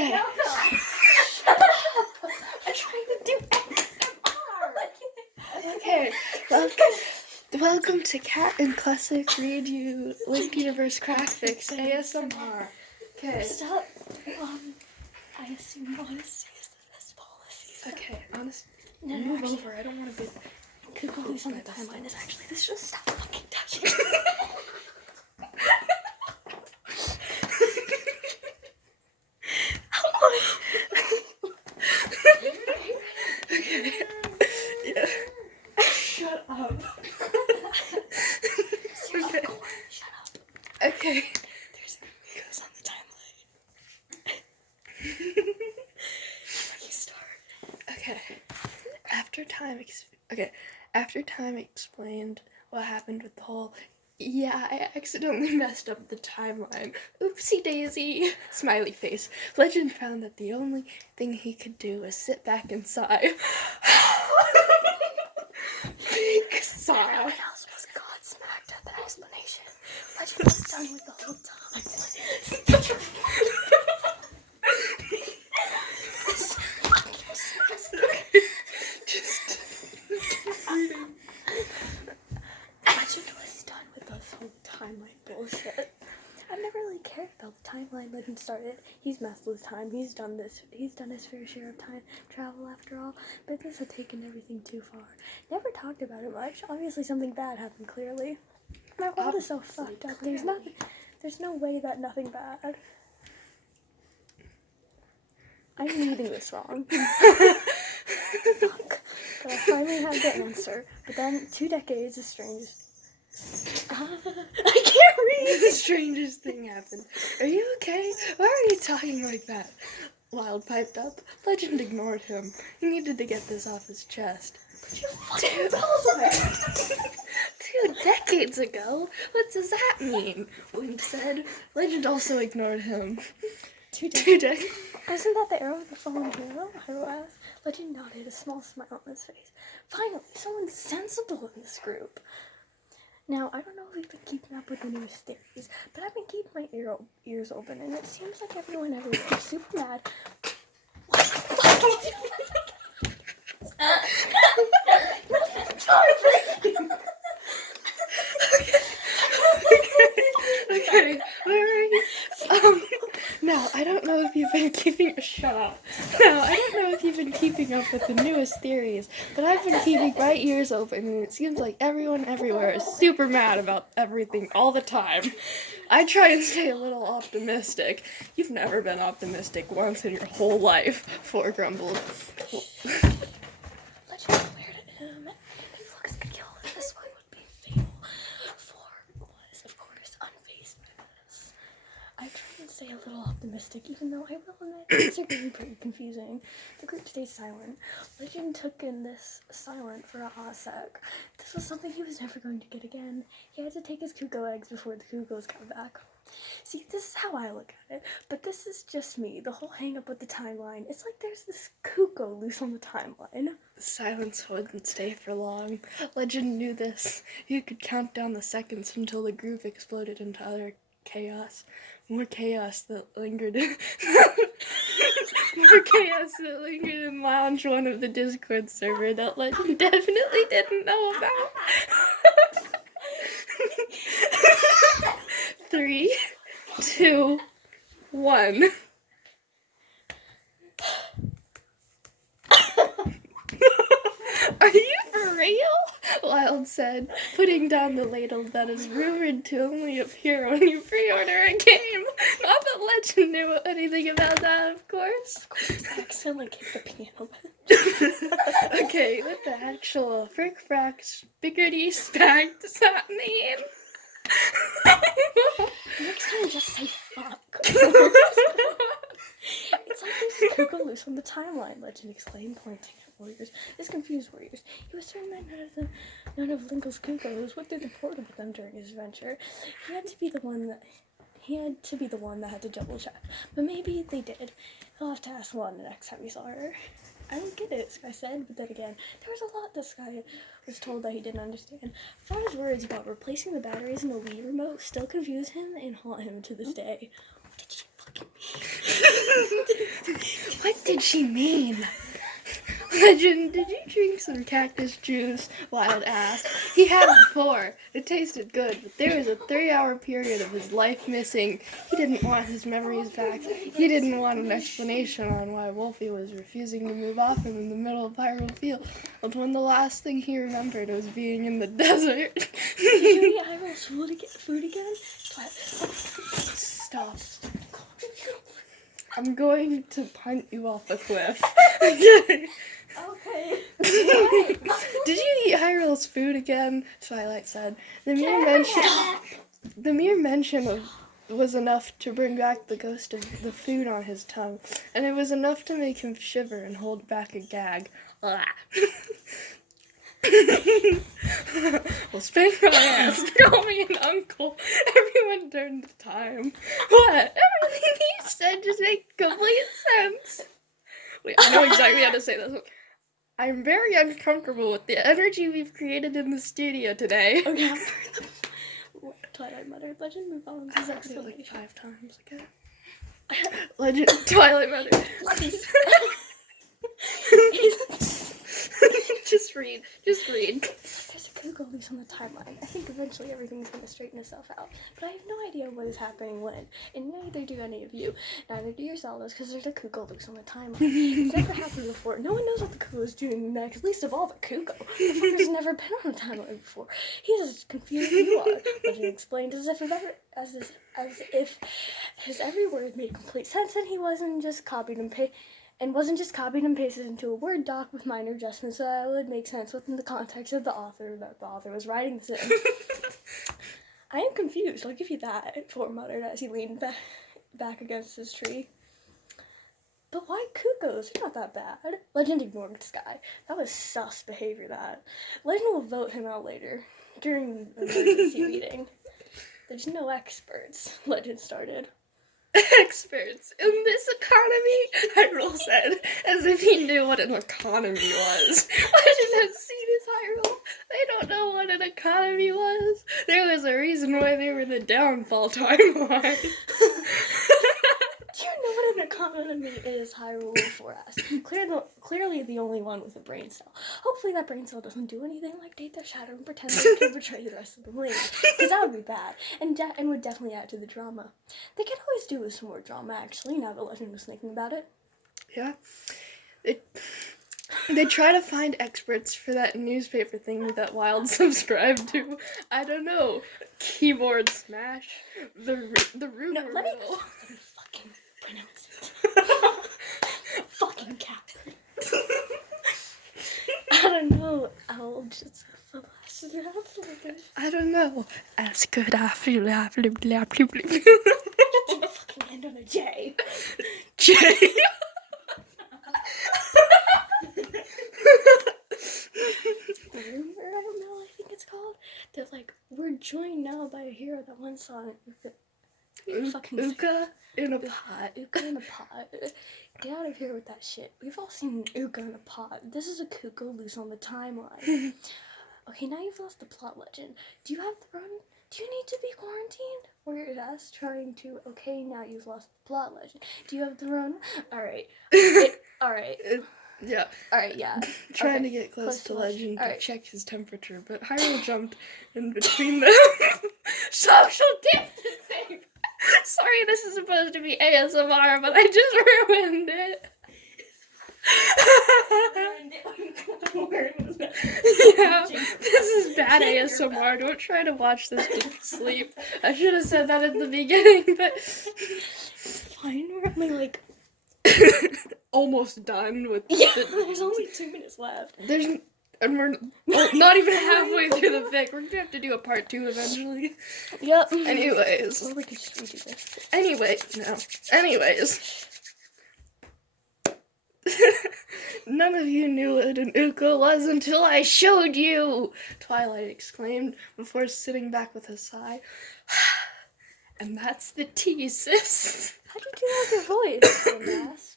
Okay. No. Shut up. I'm trying to do ASMR. Okay. Welcome to Cat and Klesek read you Link Universe Crack Fix ASMR. Okay. Stop. I assume honesty is the best policy. Okay, honest. No, move actually, over. I don't want to be. Kukulus on the timeline is actually this. Just stop fucking touching. Okay. Yeah. Shut up. Okay. Shut up. Okay. There's amigos on the timeline. You start. Okay. After time explained what happened with the whole, yeah, I accidentally messed up the timeline. Oopsie daisy. Smiley face. Legend found that the only thing he could do was sit back and sigh. Big sigh. Everyone else was godsmacked at the explanation. Legend was done with the whole time. Legend was done with this whole timeline bullshit. I've never really cared about the timeline Legend started. He's messed with time. He's done his fair share of time travel after all. But this had taken everything too far. Never talked about it much. Obviously something bad happened, clearly. My world is so fucked up. There's no way that nothing bad. I'm reading this wrong. Fuck. But I finally had the answer. But then 2 decades is strange. I can't read! The strangest thing happened. Are you okay? Why are you talking like that? Wild piped up. Legend ignored him. He needed to get this off his chest. Put your fucking balls away! 2 decades ago? What does that mean? Wind said. Legend also ignored him. 2 2 decades. decades. Isn't that the arrow of the fallen hero? I asked. Legend nodded, a small smile on his face. Finally, someone sensible in this group. Now, I don't know if you've been keeping up with the newest theories, but I've been keeping my ears open, and it seems like everyone everywhere is super mad. What the fuck? Okay, where are you? Now, I don't know if you've been keeping... Shut up. Now, I don't know if you've been keeping up with the newest theories, but I've been keeping my ears open, and it seems like everyone everywhere is super mad about everything all the time. I try and stay a little optimistic. You've never been optimistic once in your whole life, Four grumbled. Legend glared at him. If looks could kill this, what would be fatal? Four was, of course, unfazed by this. I try and stay a little optimistic, even though I will admit things are getting pretty confusing. The group stayed silent. Legend took in this silent for a hot sec. This was something he was never going to get again. He had to take his cuckoo eggs before the cuckoos got back. See, this is how I look at it, but this is just me. The whole hang up with the timeline. It's like there's this cuckoo loose on the timeline. The silence wouldn't stay for long. Legend knew this. He could count down the seconds until the group exploded into utter chaos. More chaos that lingered in... More chaos that lingered in Lounge 1 of the Discord server that Legend definitely didn't know about. 3, 2, 1. Are you for real? Wild said, putting down the ladle that is rumored to only appear when you pre-order a game. Not that Legend knew anything about that, of course. Of course, I accidentally kicked the piano bench. Okay, what the actual frick-frack spiggity spack does that mean? Next time, just say fuck. It's like there's a cuckoo loose on the timeline, Legend exclaimed, pointing at Warriors. This confused Warriors. He was certain that none of Linkle's cuckoos went through the portal with them during his adventure. He had to be the one that had to double check. But maybe they did. He'll have to ask Juan the next time he saw her. I don't get it, Sky said, but then again, there was a lot that Sky was told that he didn't understand. Far's words about replacing the batteries in the Wii remote still confuse him and haunt him to this day. Did you What did she mean? Legend, did you drink some cactus juice? Wild asked. He had before. It tasted good, but there was a 3-hour period of his life missing. He didn't want his memories back. He didn't want an explanation on why Wolfie was refusing to move off him in the middle of Hyrule Field. But when the last thing he remembered was being in the desert. Did you eat Hyrule's food again? Stop. I'm going to punt you off a cliff. Okay. Did you eat Hyrule's food again? Twilight said. The mere mention was enough to bring back the ghost of the food on his tongue, and it was enough to make him shiver and hold back a gag. Well, spank my ass. Call me an uncle. Everyone turned the time. What? Everything he said just made complete sense. Wait, I know exactly how to say this. I'm very uncomfortable with the energy we've created in the studio today. Okay. Twilight muttered. Legend move on to his Like explanation. 5 times, okay? Legend, Twilight muttered. Just read. There's a cuckoo loose on the timeline. I think eventually everything's going to straighten itself out. But I have no idea what is happening when. And neither do any of you. Neither do yourselves, because there's a cuckoo loose on the timeline. It's never happened before. No one knows what the cuckoo is doing next, least of all the cuckoo. The fucker's never been on a timeline before. He's as confused as you are. Legend explained as if his every word made complete sense and he wasn't just copied and pasted into a Word doc with minor adjustments so that it would make sense within the context of the author that the author was writing this in. I am confused, I'll give you that, Ford muttered as he leaned back against his tree. But why cuckoos? They're not that bad. Legend ignored Sky. That was sus behavior, that. Legend will vote him out later, during the emergency meeting. There's no experts, Legend started. Experts in this economy, Hyrule said, as if he knew what an economy was. Legend had seen his Hyrule. They don't know what an economy was. There was a reason why they were the downfall timeline. Do you know what an economy is, Hyrule for us? Clearly the only one with a brain cell. Hopefully that brain cell doesn't do anything like date their shadow and pretend they can betray the rest of the link. Because that would be bad. And would definitely add to the drama. They could always do with some more drama, actually, now that Legend was thinking about it. Yeah. They try to find experts for that newspaper thing that Wild subscribed to. I don't know. Keyboard smash. The root No, let me riddle. fucking pronounce it. Fucking cat. I don't know. I'll just blast it out like this. I don't know. As good after Fucking end on a J. J. Remember, I don't know, I think it's called. They're like, we're joined now by a hero that once saw it. Uka in a pot. Uka in a pot. Get out of here with that shit. We've all seen Uka in a pot. This is a cuckoo loose on the timeline. Okay, now you've lost the plot, Legend. Do you have the run? Do you need to be quarantined? Or you're just trying to, okay, now you've lost the plot, Legend. Do you have the run? Alright. Alright. Yeah. Alright, yeah. Trying Okay. to get close to Legend to Alright. check his temperature, but Hyrule jumped in between them. Social distancing! Sorry, this is supposed to be ASMR, but I just ruined it. Yeah, this is bad ASMR. Don't try to watch this to sleep. I should have said that at the beginning, but Fine, we're only like... almost done with there's only 2 minutes left. And we're not even halfway through the fic. We're gonna have to do a part 2 eventually. Yep. Anyways. Or we could just redo this. Anyways. None of you knew what an uka was until I showed you, Twilight exclaimed before sitting back with a sigh. And that's the tea, sis. How'd you do that with your voice? I asked.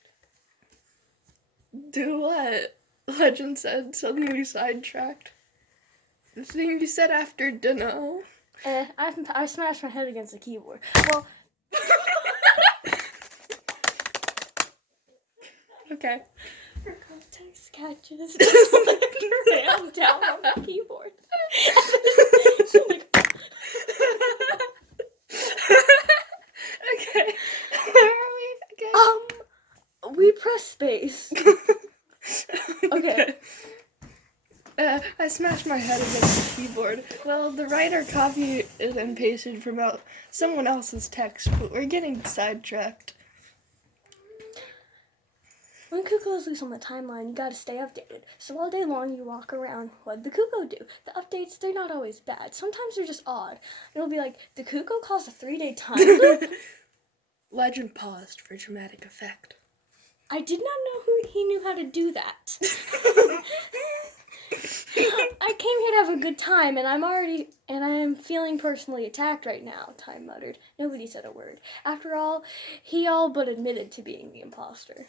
Do what? Legend said, suddenly sidetracked. The thing you said after dinner. I smashed my head against the keyboard. Well, Okay. For context, Cat just ran down on the keyboard. Okay. Where are we again? We press space. Okay. I smashed my head against the keyboard. Well, the writer copied and pasted from someone else's text, but we're getting sidetracked. When cuckoo is loose on the timeline, you gotta stay updated. So all day long you walk around, what'd the cuckoo do? The updates, they're not always bad. Sometimes they're just odd. It'll be like, the cuckoo caused a 3-day time loop? Legend paused for dramatic effect. I did not know he knew how to do that. I came here to have a good time, and I am feeling personally attacked right now, Time muttered. Nobody said a word. After all, he all but admitted to being the imposter.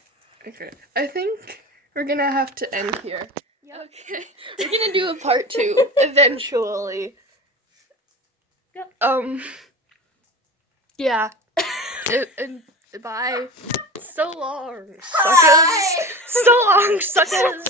Okay, I think we're gonna have to end here. Yep. Okay, we're gonna do a part 2 eventually. Yep. Yeah. And bye. So long, suckers. So long, suckers.